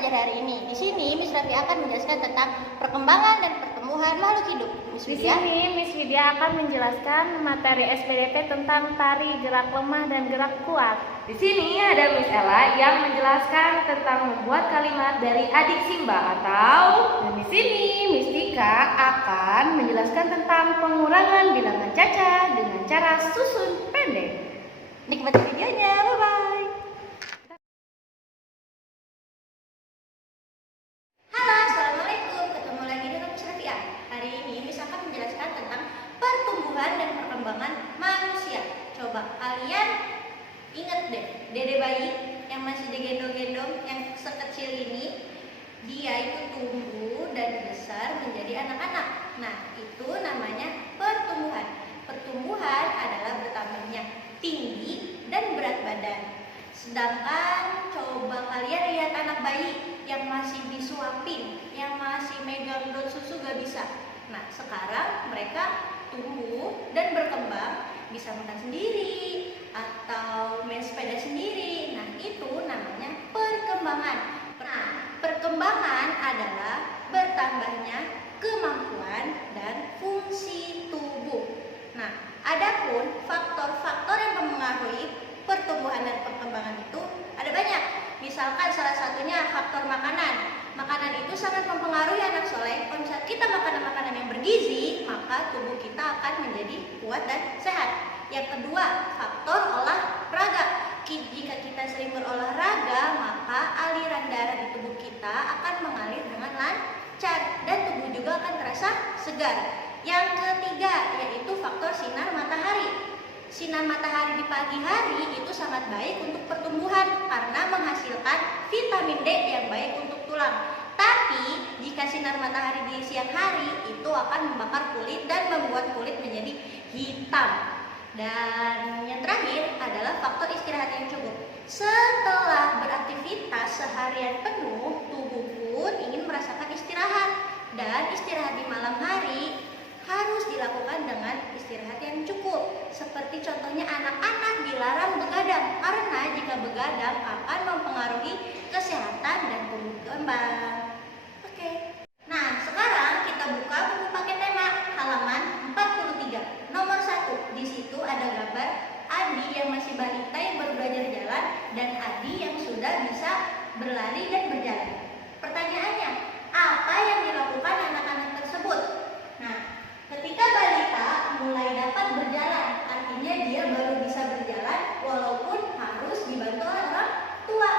belajar hari ini. Di sini Miss Raffi akan menjelaskan tentang perkembangan dan pertumbuhan makhluk hidup. Di sini Miss Widya akan menjelaskan materi SPDP tentang tari, gerak lemah dan gerak kuat. Di sini ada Miss Ella yang menjelaskan tentang membuat kalimat dari adik Simba dan di sini Miss Tika akan menjelaskan tentang pengurangan bilangan Caca dengan cara susun pendek. Nikmati videonya, bye-bye. Halo, assalamualaikum. Ketemu lagi dengan Miss Raffi. Hari ini Miss akan menjelaskan tentang pertumbuhan dan perkembangan manusia. Coba kalian ingat deh, dede bayi yang masih digendong-gendong yang sekecil ini, dia itu tumbuh dan besar menjadi anak-anak. Nah, itu namanya pertumbuhan. Pertumbuhan adalah bertambahnya tinggi dan berat badan. Sedangkan coba kalian lihat anak bayi yang masih disuapin, yang masih megang dot susu gak bisa. Nah, sekarang mereka tumbuh dan berkembang, bisa makan sendiri atau main sepeda sendiri. Nah, itu namanya perkembangan. Nah, perkembangan adalah bertambahnya kemampuan dan fungsi tubuh. Nah, adapun faktor-faktor yang mempengaruhi pertumbuhan dan perkembangan itu ada banyak. Misalkan salah satunya faktor makanan. Makanan itu sangat mempengaruhi anak soleh. Kalau misalnya kita makan makanan yang bergizi, maka tubuh kita akan menjadi kuat dan sehat. Yang kedua, faktor olahraga. Jika kita sering berolahraga, maka aliran darah di tubuh kita akan mengalir dengan lancar dan tubuh juga akan terasa segar. Yang ketiga, yaitu faktor sinar matahari. Sinar matahari di pagi hari itu sangat baik untuk pertumbuhan karena menghasilkan vitamin D yang baik untuk tulang. Tapi jika sinar matahari di siang hari itu akan membakar kulit dan membuat kulit menjadi hitam. Dan yang terakhir adalah faktor istirahat yang cukup. Setelah beraktivitas seharian penuh, tubuh pun ingin merasakan istirahat. Dan istirahat di malam hari harus dilakukan dengan istirahat yang cukup. Seperti contohnya anak-anak dilarang begadang, karena jika begadang akan mempengaruhi kesehatan dan tumbuh kembang. Oke. Nah, sekarang kita buka buku paket tema halaman 43. Nomor 1. Di situ ada gambar Adi yang masih balita yang baru belajar jalan dan Adi yang sudah bisa berlari dan berjalan. Pertanyaannya, apa yang dilakukan anak-anak tersebut? Nah, ketika balita mulai dapat berjalan, artinya dia baru bisa berjalan walaupun harus dibantu oleh orang tua.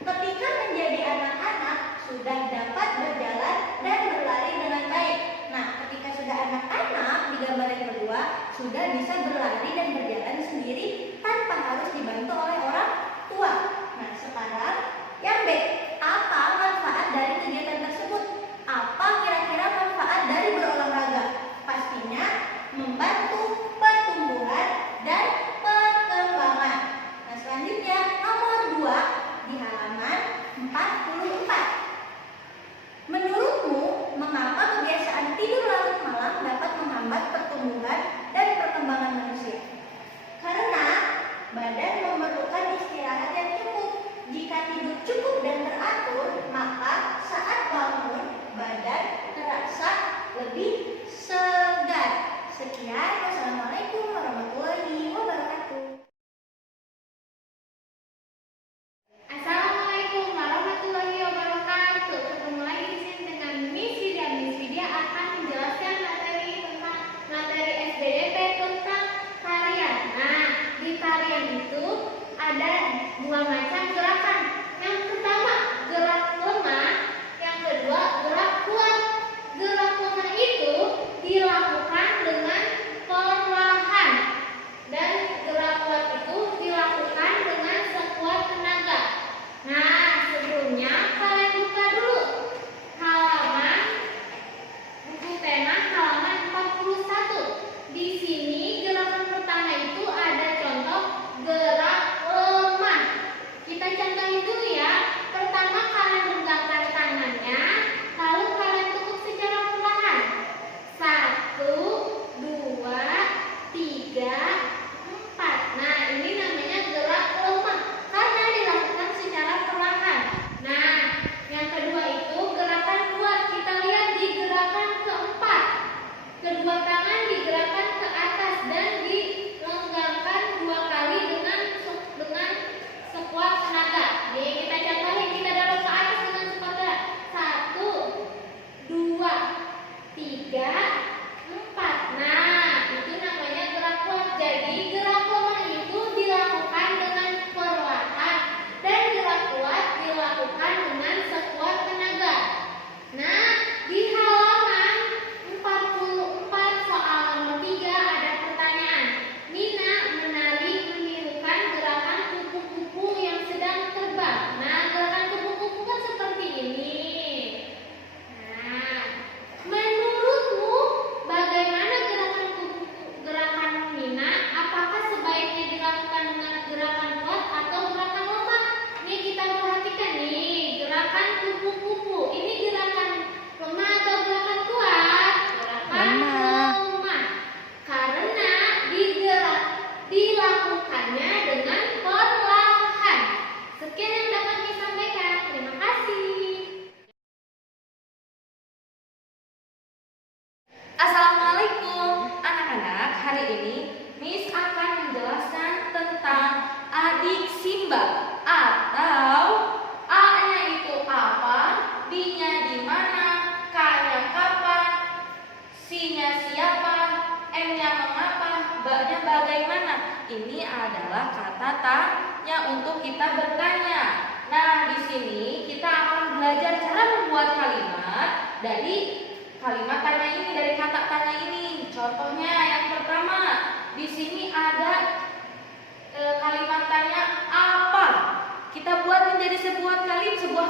Ketika menjadi anak-anak, sudah dapat berjalan dan berlari dengan baik. Nah, ketika sudah anak-anak, di gambar yang kedua, sudah bisa berlari dan berjalan sendiri tanpa harus dibantu oleh orang tua. Nah, sekarang yang B, apa manfaat dari kegiatan tersebut? Apa kira-kira manfaat dari berolahraga? Pastinya membantu pertumbuhan dan perkembangan. Nah, selanjutnya nomor 2 di halaman 44. Menurutmu, mengapa kebiasaan tidur larut malam dapat menghambat pertumbuhan dan perkembangan manusia? ini Miss akan menjelaskan tentang adik Simba atau A-nya itu apa, B-nya di mana, K-nya kapan, C-nya siapa, M-nya mengapa, B-nya bagaimana. Ini adalah kata tanya untuk kita bertanya. Nah, di sini kita akan belajar cara membuat kalimat dari kalimat tanya ini, dari kata tanya ini. Contohnya yang pertama, di sini ada kalimat tanya apa. Kita buat menjadi sebuah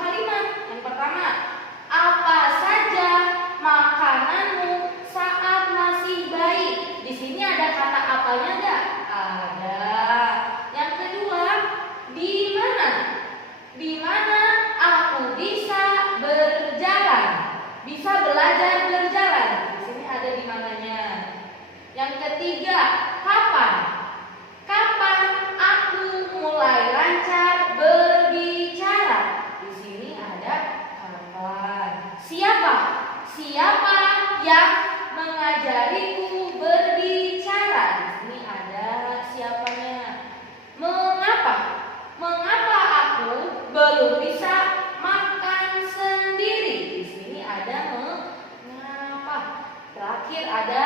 kalimat. Yang pertama, apa saja makananmu saat masih bayi? Di sini ada kata apanya enggak? Ada. Yang kedua, di mana? Di mana aku bisa berjalan? Bisa belajar berjalan. Di sini ada di mananya. Yang ketiga, kapan? Kapan aku mulai lancar berbicara? Di sini ada kapan. Siapa? Siapa yang mengajariku berbicara? Di sini ada siapanya. Mengapa? Mengapa aku belum bisa makan sendiri? Di sini ada mengapa. Terakhir ada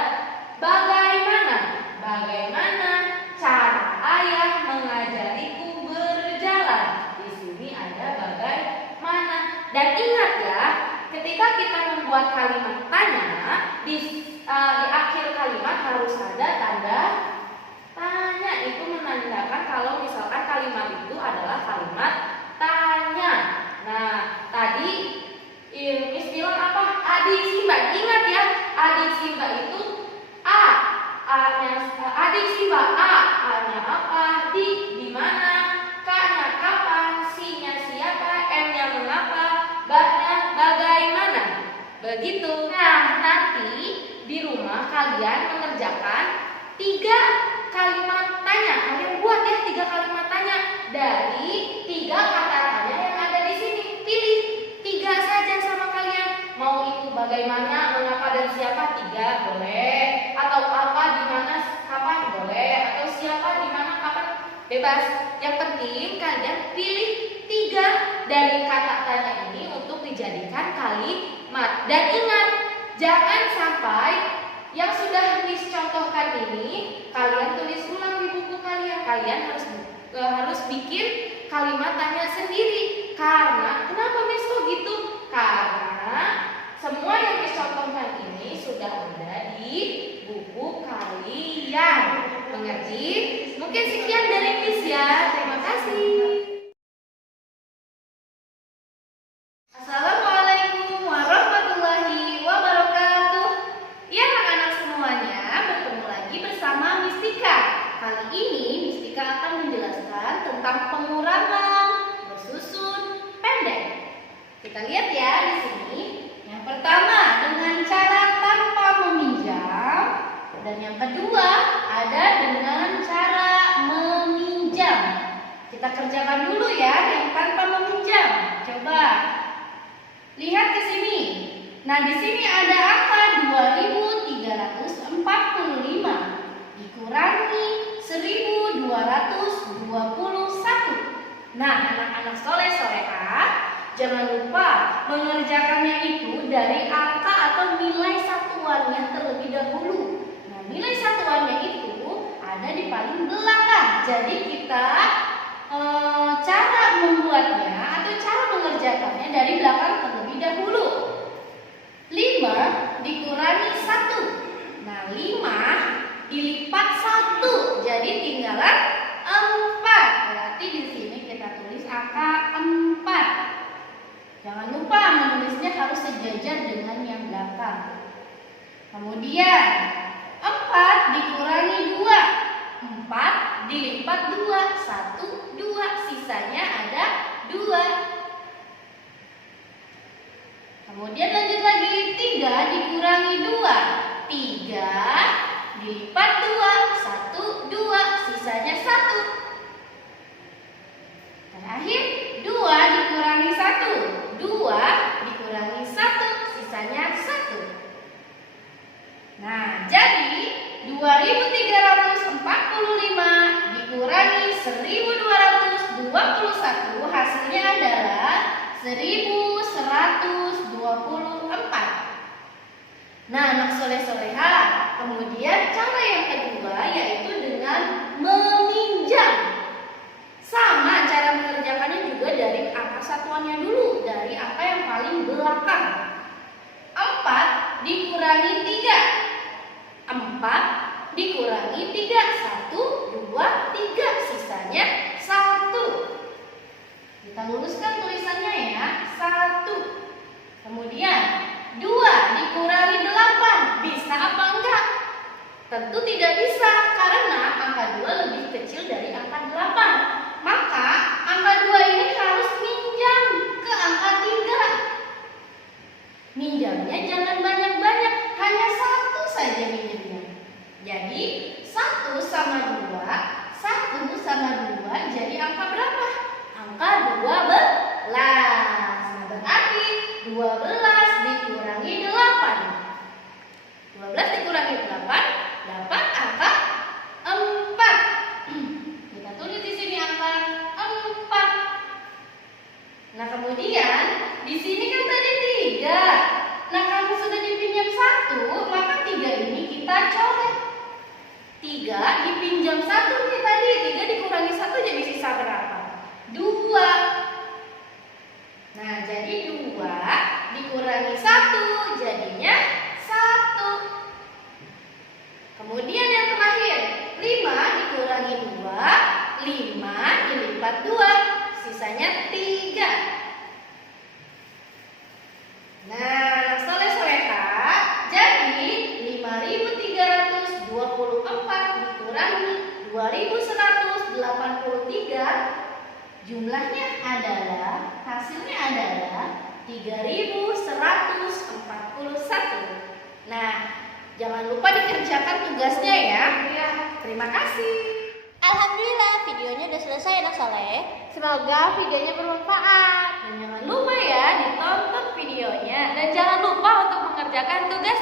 bagaimana. Bagaimana cara ayah mengajariku berjalan? Di sini ada bagaimana. Dan ingat ya, ketika kita membuat kalimat tanya, di akhir kalimat harus ada tanda tanya. Itu menandakan kalau misalkan kalimat itu adalah kalimat tanya. Nah, tadi Miss bilang apa? Adik Simba. Ingat ya, adik Simba itu adik Simba A-nya apa? Di mana? K-nya kapan? C-nya siapa? M-nya mengapa? B-nya bagaimana? Begitu. Nah, nanti di rumah kalian mengerjakan 3 kalimat tanya. Kalian buat ya 3 kalimat tanya dari 3 kata tanya yang ada di sini. Pilih 3 saja sama kalian. Mau itu bagaimana, mengapa, dan siapa, 3 boleh. Atau apa, di mana, kapan boleh. Atau siapa, di mana, kapan, bebas. Yang penting kalian pilih 3 dari kata tanya ini untuk dijadikan kalimat. Dan ingat, jangan sampai yang sudah Miss contohkan ini kalian tulis ulang di buku kalian. Kalian harus bikin kalimat tanya sendiri. Karena kenapa Miss kok gitu? Karena semua yang Miss contohkan ini sudah ada di buku kalian. Mengerti? Mungkin sekian dari Miss ya. Terima kasih. Assalamualaikum warahmatullahi wabarakatuh. Ya anak-anak semuanya, bertemu lagi bersama Mistika. Kali ini Mistika akan menjelaskan tentang pengurangan bersusun pendek. Kita lihat ya di sini. Yang pertama dengan cara tanpa meminjam, dan yang kedua ada dengan cara meminjam. Kita kerjakan dulu ya yang tanpa meminjam. Coba lihat ke sini. Nah, di sini ada angka 2345 dikurangi 1221. Nah, anak-anak soleh-solehah, jangan lupa mengerjakannya itu dari angka atau nilai satuannya terlebih dahulu. Nah, nilai satuannya itu ada di paling belakang. Jadi kita cara membuatnya atau cara mengerjakannya dari belakang terlebih dahulu. 5 dikurangi 1. Nah, 5 dilipat 1. Jadi tinggalan 4. Berarti di sini kita tulis angka 4. Jangan lupa menulisnya harus sejajar dengan yang belakang. Kemudian 4 dikurangi 2. 4 dilipat 2. 1, 2. Sisanya ada 2. Kemudian lanjut lagi. 3 dikurangi 2. 3 dilipat 2. 1, 2. Sisanya 1. Terakhir 2 dikurangi 1. 2 dikurangi 1. Sisanya 1. Nah, jadi 2345 dikurangi 1221, hasilnya adalah 1124. Nah, anak soleh-soleha, kemudian cara yang kedua yaitu dengan meminjam. Sama cara mengerjakannya juga dari angka satuannya dulu, dari angka yang paling belakang. 4 dikurangi 3. 4 dikurangi 3, 1, 2, 3, sisanya 1. Kita luruskan tulisannya ya, 1. Kemudian 2 dikurangi 8, bisa apa enggak? Tentu tidak bisa, karena angka 2 lebih kecil dari angka 8. Maka angka 2 ini harus minjam ke angka 3. Minjamnya jangan banyak-banyak, hanya 1 saja minjamnya. Jadi 1 sama 2 jadi angka berapa? Angka 12. Nah, berarti 12 dikurangi 8. 12 dikurangi 8 dapat angka 4. Kita tulis di sini angka 4. Nah, kemudian di sini kan tadi 3. Nah, karena sudah dipinjam 1, maka 3 ini kita coret. 3 dipinjam 1 nih tadi, 3 dikurangi 1 jadi sisa berapa? 2. Nah, jadi 2 dikurangi 1 jadinya 1. Kemudian yang terakhir, 5 dikurangi 2, 5 dilipat 2, sisanya 3. Nah, anak soleh-soleha, jadi 5.324 dikurangi 2.183, jumlahnya adalah, hasilnya adalah 3.141. Nah, jangan lupa dikerjakan tugasnya ya. Terima kasih. Alhamdulillah, videonya udah selesai anak soleh. Semoga videonya bermanfaat. Dan jangan lupa ya ditonton videonya. Dan jangan lupa untuk mengerjakan tugas